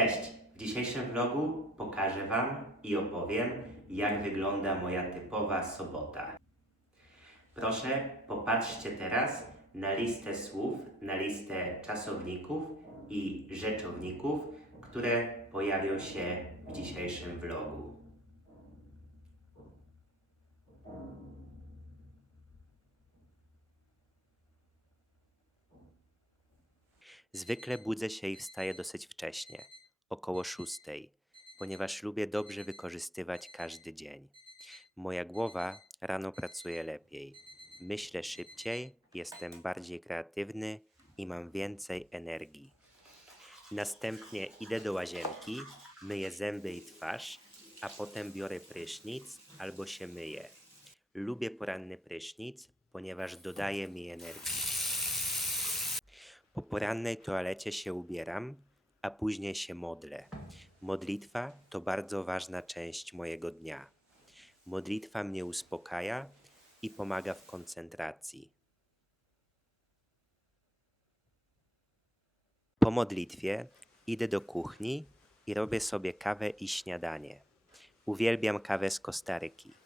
Cześć! W dzisiejszym vlogu pokażę Wam i opowiem, jak wygląda moja typowa sobota. Proszę, popatrzcie teraz na listę słów, na listę czasowników i rzeczowników, które pojawią się w dzisiejszym vlogu. Zwykle budzę się i wstaję dosyć wcześnie, około 6, ponieważ lubię dobrze wykorzystywać każdy dzień. Moja głowa rano pracuje lepiej. Myślę szybciej, jestem bardziej kreatywny i mam więcej energii. Następnie idę do łazienki, myję zęby i twarz, a potem biorę prysznic albo się myję. Lubię poranny prysznic, ponieważ dodaje mi energii. Po porannej toalecie się ubieram, a później się modlę. Modlitwa to bardzo ważna część mojego dnia. Modlitwa mnie uspokaja i pomaga w koncentracji. Po modlitwie idę do kuchni i robię sobie kawę i śniadanie. Uwielbiam kawę z Kostaryki.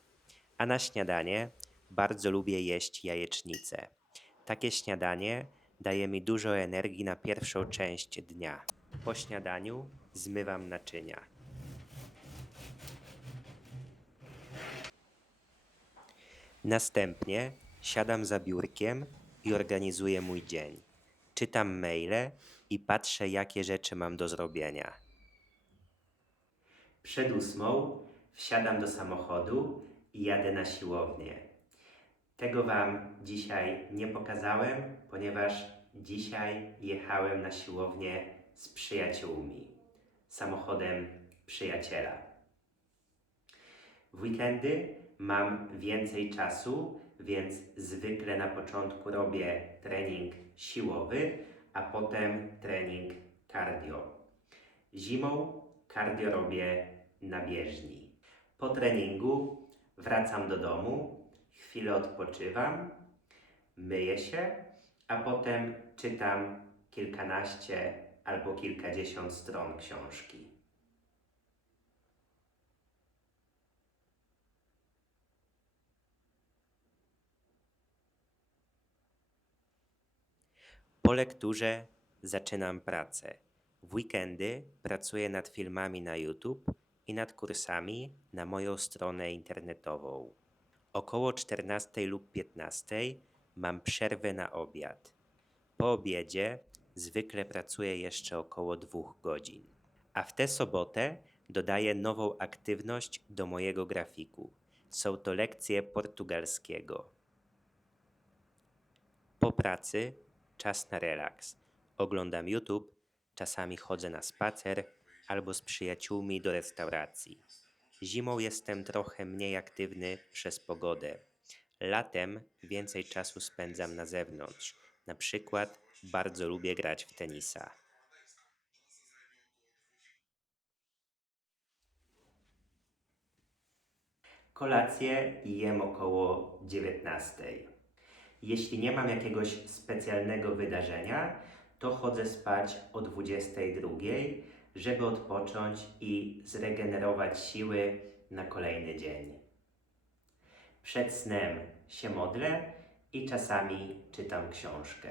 A na śniadanie bardzo lubię jeść jajecznicę. Takie śniadanie daje mi dużo energii na pierwszą część dnia. Po śniadaniu zmywam naczynia. Następnie siadam za biurkiem i organizuję mój dzień. Czytam maile i patrzę, jakie rzeczy mam do zrobienia. Przed 8 wsiadam do samochodu i jadę na siłownię. Tego Wam dzisiaj nie pokazałem, ponieważ dzisiaj jechałem na siłownię z przyjaciółmi, samochodem przyjaciela. W weekendy mam więcej czasu, więc zwykle na początku robię trening siłowy, a potem trening cardio. Zimą cardio robię na bieżni. Po treningu wracam do domu, chwilę odpoczywam, myję się, a potem czytam kilkanaście albo kilkadziesiąt stron książki. Po lekturze zaczynam pracę. W weekendy pracuję nad filmami na YouTube i nad kursami na moją stronę internetową. Około 14 lub 15 mam przerwę na obiad. Po obiedzie zwykle pracuję jeszcze około 2 godzin. A w tę sobotę dodaję nową aktywność do mojego grafiku. Są to lekcje portugalskiego. Po pracy czas na relaks. Oglądam YouTube, czasami chodzę na spacer albo z przyjaciółmi do restauracji. Zimą jestem trochę mniej aktywny przez pogodę. Latem więcej czasu spędzam na zewnątrz. Na przykład bardzo lubię grać w tenisa. Kolację jem około 19. Jeśli nie mam jakiegoś specjalnego wydarzenia, to chodzę spać o 22, żeby odpocząć i zregenerować siły na kolejny dzień. Przed snem się modlę i czasami czytam książkę.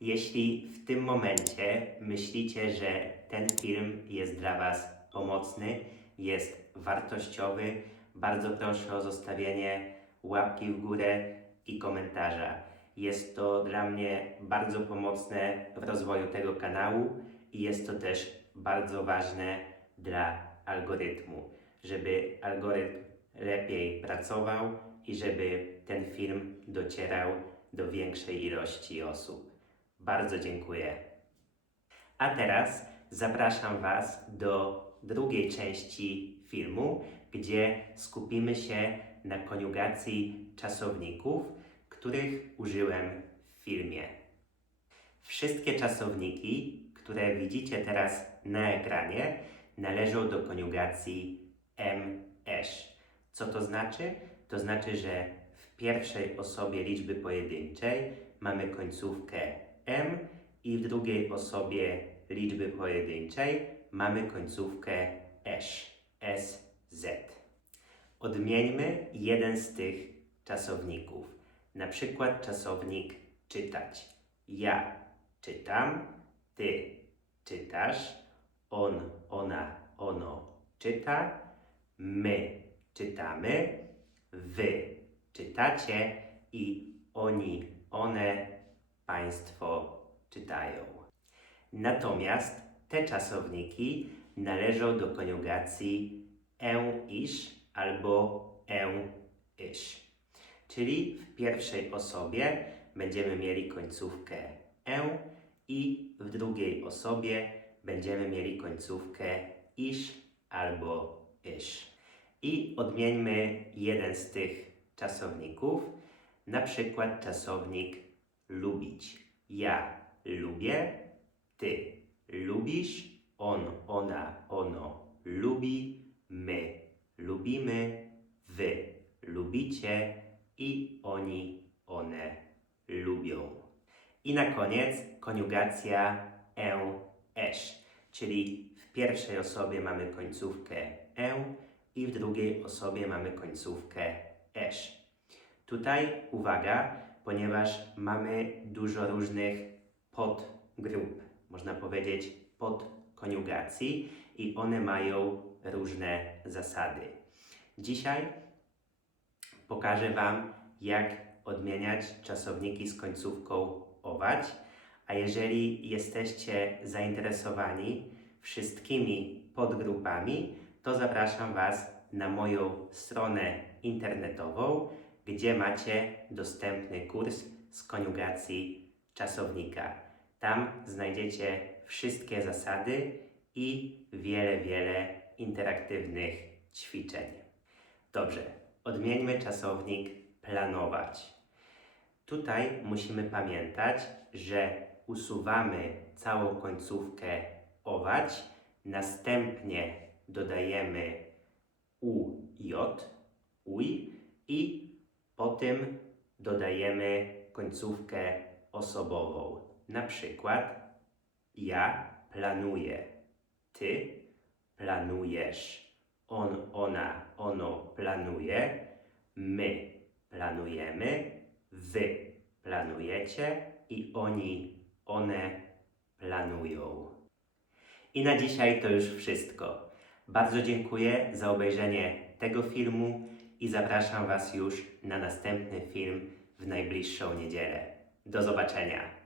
Jeśli w tym momencie myślicie, że ten film jest dla Was pomocny, jest wartościowy, bardzo proszę o zostawienie łapki w górę i komentarza. Jest to dla mnie bardzo pomocne w rozwoju tego kanału i jest to też bardzo ważne dla algorytmu, żeby algorytm lepiej pracował i żeby ten film docierał do większej ilości osób. Bardzo dziękuję. A teraz zapraszam Was do drugiej części filmu, gdzie skupimy się na koniugacji czasowników, których użyłem w filmie. Wszystkie czasowniki, które widzicie teraz na ekranie, należą do koniugacji -esz. Co to znaczy? To znaczy, że w pierwszej osobie liczby pojedynczej mamy końcówkę m i w drugiej osobie liczby pojedynczej mamy końcówkę esz, sz. Odmieńmy jeden z tych czasowników. Na przykład czasownik czytać. Ja czytam, ty czytasz, on, ona, ono czyta, my czytamy, wy czytacie i oni, one, państwo czytają. Natomiast te czasowniki należą do koniugacji isz albo isz. Czyli w pierwszej osobie będziemy mieli końcówkę i w drugiej osobie będziemy mieli końcówkę isz albo isz. I odmieńmy jeden z tych czasowników, na przykład czasownik lubić. Ja lubię, ty lubisz, on, ona, ono lubi, my lubimy, wy lubicie i oni, one lubią. I na koniec koniugacja esz, czyli w pierwszej osobie mamy końcówkę i w drugiej osobie mamy końcówkę esz. Tutaj uwaga, ponieważ mamy dużo różnych podgrup, można powiedzieć podkoniugacji i one mają różne zasady. Dzisiaj pokażę Wam, jak odmieniać czasowniki z końcówką ować, a jeżeli jesteście zainteresowani wszystkimi podgrupami, to zapraszam Was na moją stronę internetową, gdzie macie dostępny kurs z koniugacji czasownika. Tam znajdziecie wszystkie zasady i wiele interaktywnych ćwiczeń. Dobrze, odmieńmy czasownik planować. Tutaj musimy pamiętać, że usuwamy całą końcówkę ować, następnie dodajemy uj i po tym dodajemy końcówkę osobową. Na przykład ja planuję, ty planujesz, on, ona, ono planuje, my planujemy, wy planujecie i oni, one planują. I na dzisiaj to już wszystko. Bardzo dziękuję za obejrzenie tego filmu i zapraszam Was już na następny film w najbliższą niedzielę. Do zobaczenia!